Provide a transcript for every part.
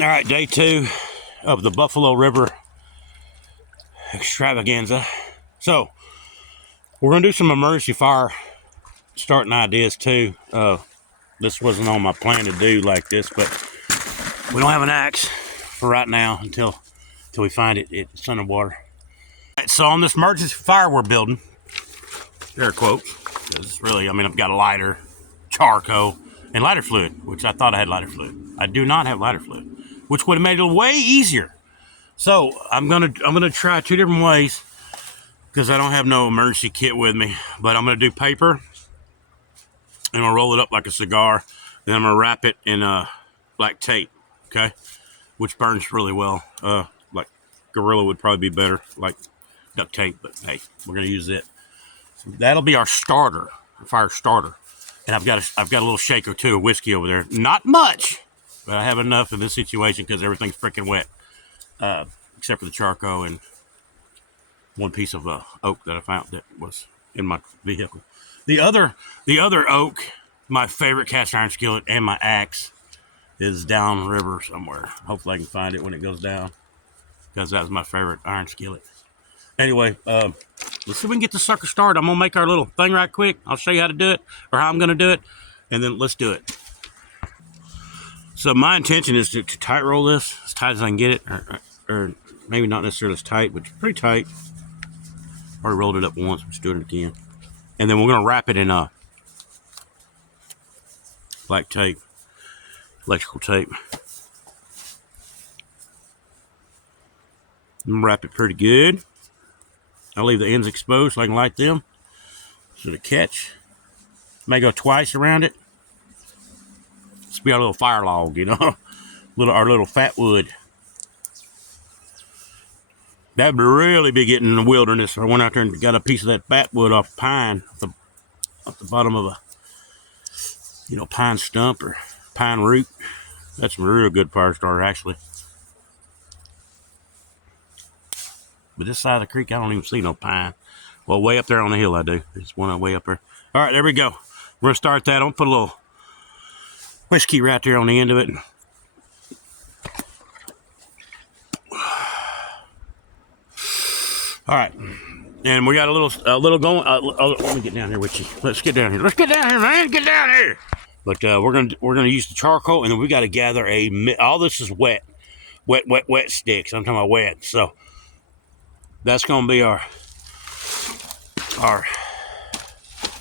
All right, day 2 of the Buffalo River extravaganza. So we're gonna do some emergency fire starting ideas too. This wasn't on my plan to do like this, but we don't have an axe for right now until we find it. It's underwater. All right, so on this emergency fire we're building, air quotes, because it's really, I mean, I've got a lighter, charcoal, and lighter fluid, which I thought I had lighter fluid. I do not have lighter fluid, which would have made it way easier. So I'm gonna try 2 different ways because I don't have no emergency kit with me. But I'm gonna do paper and I'll roll it up like a cigar. Then I'm gonna wrap it in black tape, okay, which burns really well. Like Gorilla would probably be better, like duct tape. But hey, we're gonna use it. So that'll be our starter, our fire starter. And I've got a little shaker too of whiskey over there. Not much, but I have enough in this situation because everything's freaking wet, except for the charcoal and one piece of oak that I found that was in my vehicle. The other oak, my favorite cast iron skillet, and my axe is down river somewhere. Hopefully I can find it when it goes down because that was my favorite iron skillet. Anyway, let's see if we can get the sucker started. I'm gonna make our little thing right quick. I'll show you how to do it or how I'm gonna do it, and then let's do it. So my intention is to tight roll this as tight as I can get it, or maybe not necessarily as tight, but pretty tight. Already rolled it up once. Let's do it again, and then we're gonna wrap it in black tape, electrical tape. I'm gonna wrap it pretty good. I'll leave the ends exposed so I can light them. So the catch, may go twice around it. This will be our little fire log, you know, our little fat wood. That'd really be getting in the wilderness. I went out there and got a piece of that fat wood off pine, off the bottom of a, pine stump or pine root. That's a real good fire starter, actually. But this side of the creek, I don't even see no pine. Well, way up there on the hill, I do. There's one way up there. All right, there we go. We're gonna start that. I'm gonna put a little whiskey right there on the end of it. All right, and we got a little going. Let me get down here with you. Let's get down here. Let's get down here, man. Get down here. But we're gonna use the charcoal, and then we got to gather all this is wet sticks. I'm talking about wet. So that's gonna be our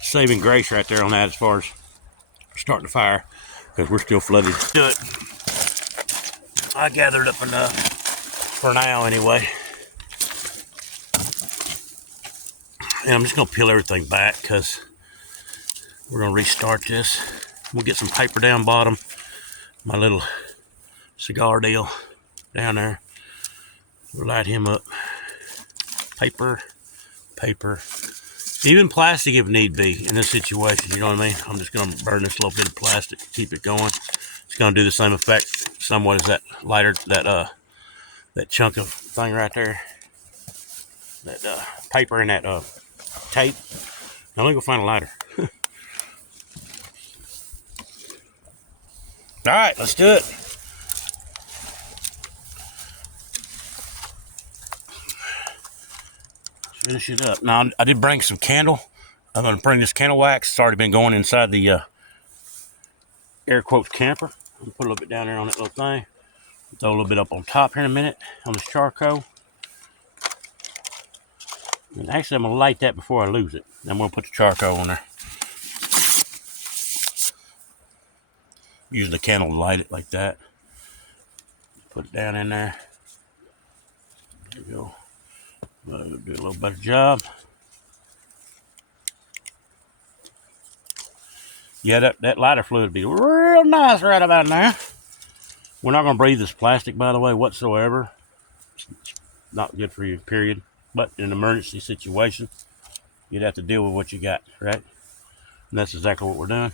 saving grace right there on that as far as starting the fire, because we're still flooded. Do it. I gathered up enough for now anyway. And I'm just gonna peel everything back because we're gonna restart this. We'll get some paper down bottom. My little cigar deal down there. We'll light him up. Paper. Even plastic if need be in this situation, you know what I mean? I'm just gonna burn this little bit of plastic to keep it going. It's gonna do the same effect somewhat as that lighter, that chunk of thing right there. That paper and that tape. Now let me go find a lighter. All right, let's do it. Finish it up. Now, I did bring some candle. I'm going to bring this candle wax. It's already been going inside the air quotes camper. I'm going to put a little bit down there on that little thing. Throw a little bit up on top here in a minute on this charcoal. And actually, I'm going to light that before I lose it. I'm going to put the charcoal on there. Use the candle to light it like that. Put it down in there. There we go. Do a little better job. Yeah, that lighter fluid would be real nice right about now. We're not going to breathe this plastic, by the way, whatsoever. It's not good for you, period. But in an emergency situation, you'd have to deal with what you got, right? And that's exactly what we're doing.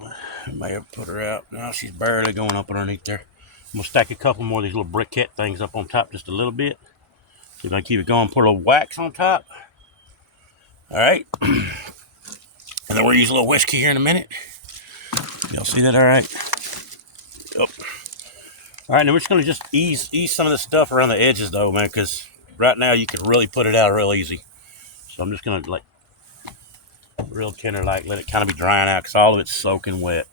I may have put her out. Now she's barely going up underneath there. I'm going to stack a couple more of these little briquette things up on top just a little bit. See if I can keep it going. Put a little wax on top. All right. And then we'll use a little whiskey here in a minute. Y'all see that all right? Oh, All right, now we're just gonna just ease some of the stuff around the edges though, man, because right now you can really put it out real easy. So I'm just gonna like real tender, like let it kind of be drying out because all of it's soaking wet,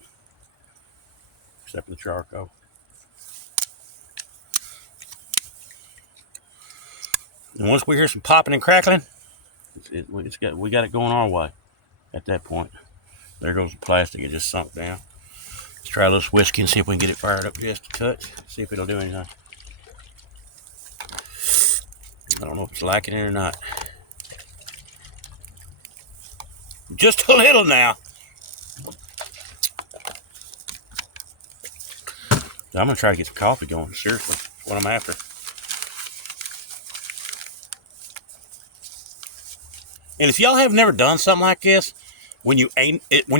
except for the charcoal. And once we hear some popping and crackling, we got it going our way. At that point, there goes the plastic. It just sunk down. Let's try a little whiskey and see if we can get it fired up just a touch. See if it'll do anything. I don't know if it's liking it or not. Just a little now. I'm gonna try to get some coffee going. Seriously, that's what I'm after. And if y'all have never done something like this, when you're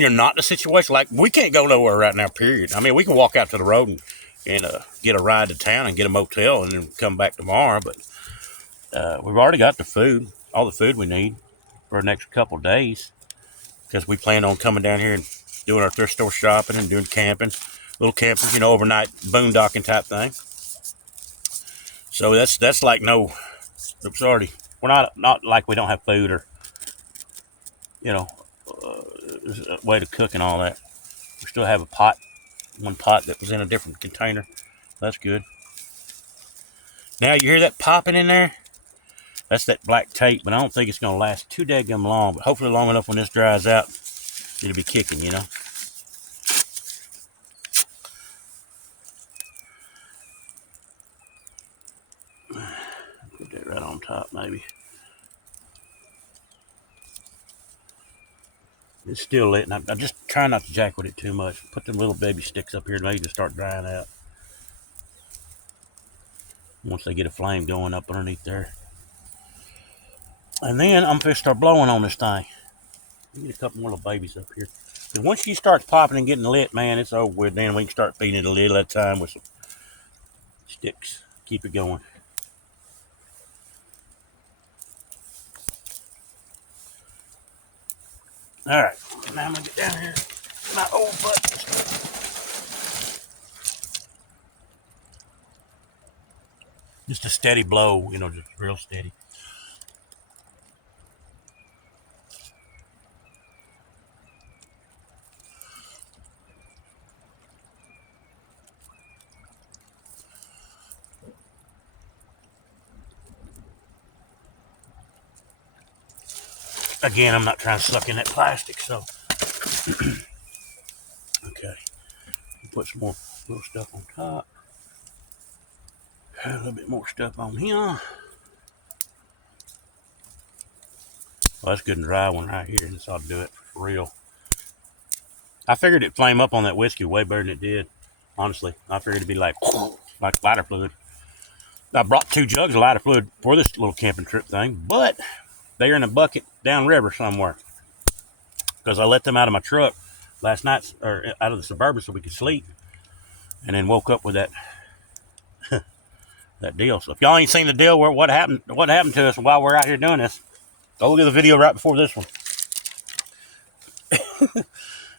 not in a situation like we can't go nowhere right now, period. I mean, we can walk out to the road and get a ride to town and get a motel and then come back tomorrow. But we've already got the food, all the food we need for the next couple of days, because we plan on coming down here and doing our thrift store shopping and doing camping, little camping, you know, overnight boondocking type thing. So that's like no, it's already, we're not like we don't have food or, you know, there's a way to cook and all that. We still have one pot that was in a different container. That's good. Now you hear that popping in there? That's that black tape, but I don't think it's gonna last too daggum long, but hopefully long enough when this dries out, it'll be kicking, you know? Put that right on top, maybe. It's still lit, and I'm just trying not to jack with it too much. Put them little baby sticks up here, maybe to start drying out. Once they get a flame going up underneath there. And then I'm gonna start blowing on this thing. Get a couple more little babies up here. And once she starts popping and getting lit, man, it's over with. Then we can start feeding it a little at a time with some sticks. Keep it going. All right, now I'm gonna get down here to my old buttons. Just a steady blow, you know, just real steady. Again, I'm not trying to suck in that plastic, so. Okay, put some more little stuff on top. A little bit more stuff on here. Well, that's good and dry one right here. This ought to do it for real. I figured it'd flame up on that whiskey way better than it did. Honestly, I figured it'd be like lighter fluid. I brought 2 jugs of lighter fluid for this little camping trip thing, but they're in a bucket downriver somewhere because I let them out of my truck last night, or out of the Suburban, so we could sleep, and then woke up with that that deal. So if y'all ain't seen the deal where what happened to us while we're out here doing this, go look at the video right before this one.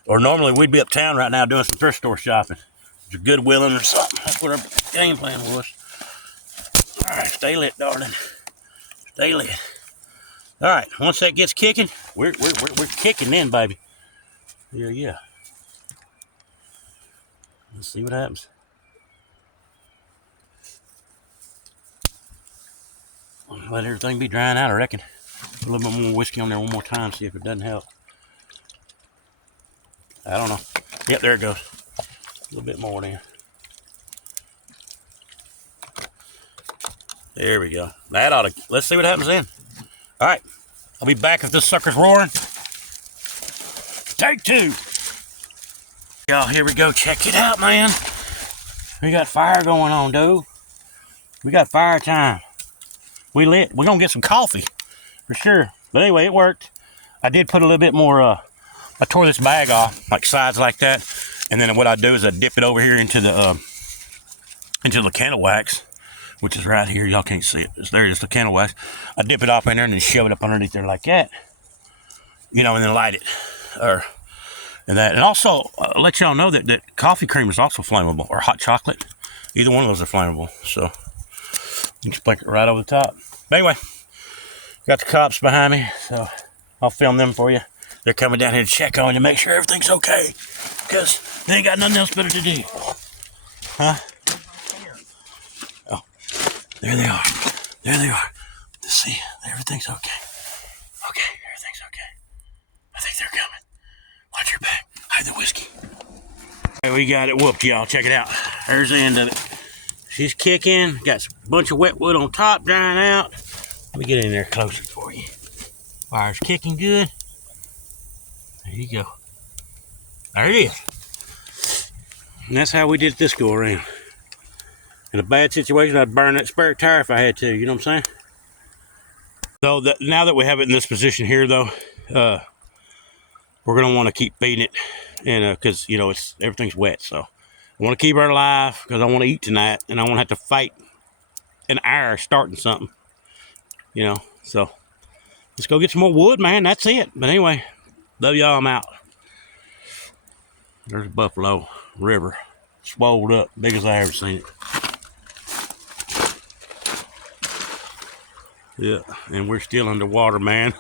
Or normally we'd be uptown right now doing some thrift store shopping, or Goodwilling or something. That's what our game plan was. All right, stay lit, darling. Stay lit. All right, once that gets kicking, we're kicking in, baby. Yeah. Let's see what happens. Let everything be drying out, I reckon. Put a little bit more whiskey on there one more time, see if it doesn't help. I don't know. Yep, there it goes. A little bit more there. There we go. That ought to, let's see what happens then. All right, I'll be back if this sucker's roaring. Take 2. Y'all, here we go. Check it out, man. We got fire going on, dude. We got fire time. We lit. We're gonna get some coffee for sure. But anyway, it worked. I did put a little bit more, I tore this bag off, like sides like that. And then what I do is I dip it over here into the candle wax, which is right here. Y'all can't see it. There's the candle wax. I dip it off in there and then shove it up underneath there like that. You know, and then light it. And also let y'all know that coffee cream is also flammable, or hot chocolate. Either one of those are flammable, so you can sprinkle it right over the top. But anyway, got the cops behind me, so I'll film them for you. They're coming down here to check on you, make sure everything's okay, because they ain't got nothing else better to do. Huh? Oh, there they are. There they are. Let's see, everything's okay. Okay, everything's okay. I think they're coming. Watch your back. Hide the whiskey. Hey, we got it whooped, y'all. Check it out. There's the end of it. She's kicking. Got a bunch of wet wood on top, drying out. Let me get in there closer for you. Fire's kicking good. There you go. There it is. And that's how we did this go around. In a bad situation, I'd burn that spare tire if I had to. You know what I'm saying? So now that we have it in this position here, though, we're gonna want to keep feeding it, and because you know everything's wet. So I want to keep her alive because I want to eat tonight, and I won't have to fight an hour starting something. You know, so let's go get some more wood, man. That's it. But anyway, love y'all. I'm out. There's Buffalo River, swelled up, big as I ever seen it. Yeah, and we're still underwater, man.